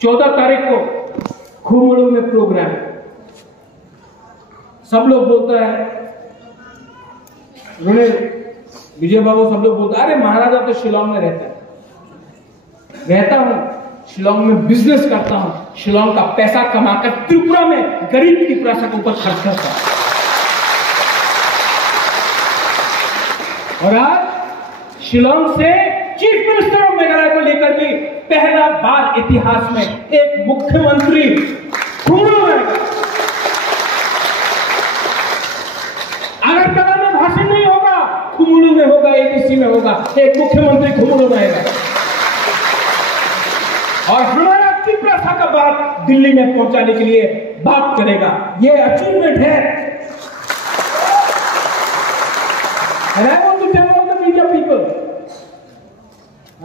14 तारीख को खुमलुंग में प्रोग्राम। सब लोग बोलता है, विजय बाबू सब लोग बोलता है, अरे महाराजा तो शिलोंग में रहता हूं, शिलोंग में बिजनेस करता हूं, शिलोंग का पैसा कमाकर त्रिपुरा में गरीब त्रिपुरा के ऊपर खर्च करता हूं। और आज शिलोंग से चीफ मिनिस्टर ऑफ मेघालय को लेकर भी पहला बार इतिहास में एक मुख्यमंत्री खुमलुंग आएगा। अगरतला में भाषण नहीं होगा, खुमलुंग में होगा, एडीसी में होगा, एक मुख्यमंत्री खुमलुंग आएगा और हमारा त्रिपुरा का बात दिल्ली में पहुंचाने के लिए बात करेगा। ये अचीवमेंट है। And I want to tell all the media people,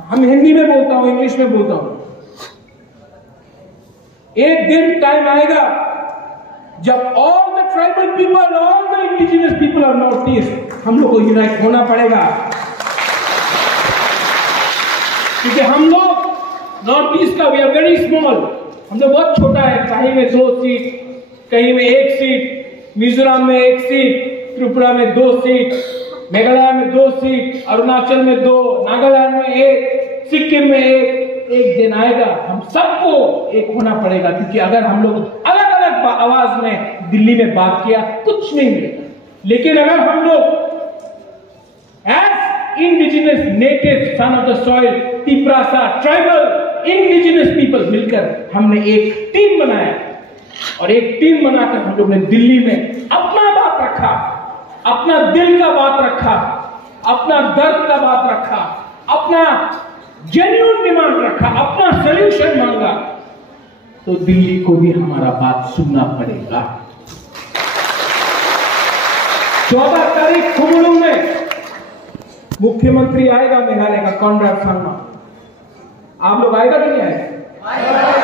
हम हिंदी में बोलता हूं, इंग्लिश में बोलता हूं, एक दिन टाइम आएगा जब all the tribal people, all the indigenous people of North East, हम लोग को यूनाइट होना पड़ेगा। क्योंकि हम लोग नॉर्थ ईस्ट का वी आर वेरी स्मॉल, हम लोग बहुत छोटा है। कहीं में 2 सीट, कहीं में 1 सीट, मिजोरम में 1 सीट, त्रिपुरा में 2 सीट, मेघालय में 2 सीट, अरुणाचल में 2, नागालैंड में 1, सिक्किम में 1। एक दिन आएगा हम सबको एक होना पड़ेगा, क्योंकि अगर हम लोग अलग अलग आवाज में दिल्ली में बात किया कुछ नहीं मिलेगा। लेकिन अगर हम लोग as indigenous native son of the soil, Tiprasa tribal indigenous people मिलकर हमने एक टीम बनाया और एक टीम बनाकर हम लोग ने दिल्ली में अपना बात रखा, अपना दिल का बात रखा, अपना दर्द का बात रखा, अपना जेन्युइन डिमांड रखा, अपना सॉल्यूशन मांगा, तो दिल्ली को भी हमारा बात सुनना पड़ेगा। 14 तारीख खुमलुंग में मुख्यमंत्री आएगा मेघालय का, कॉनराड संगमा। आप लोग आएगा कि नहीं आएगा?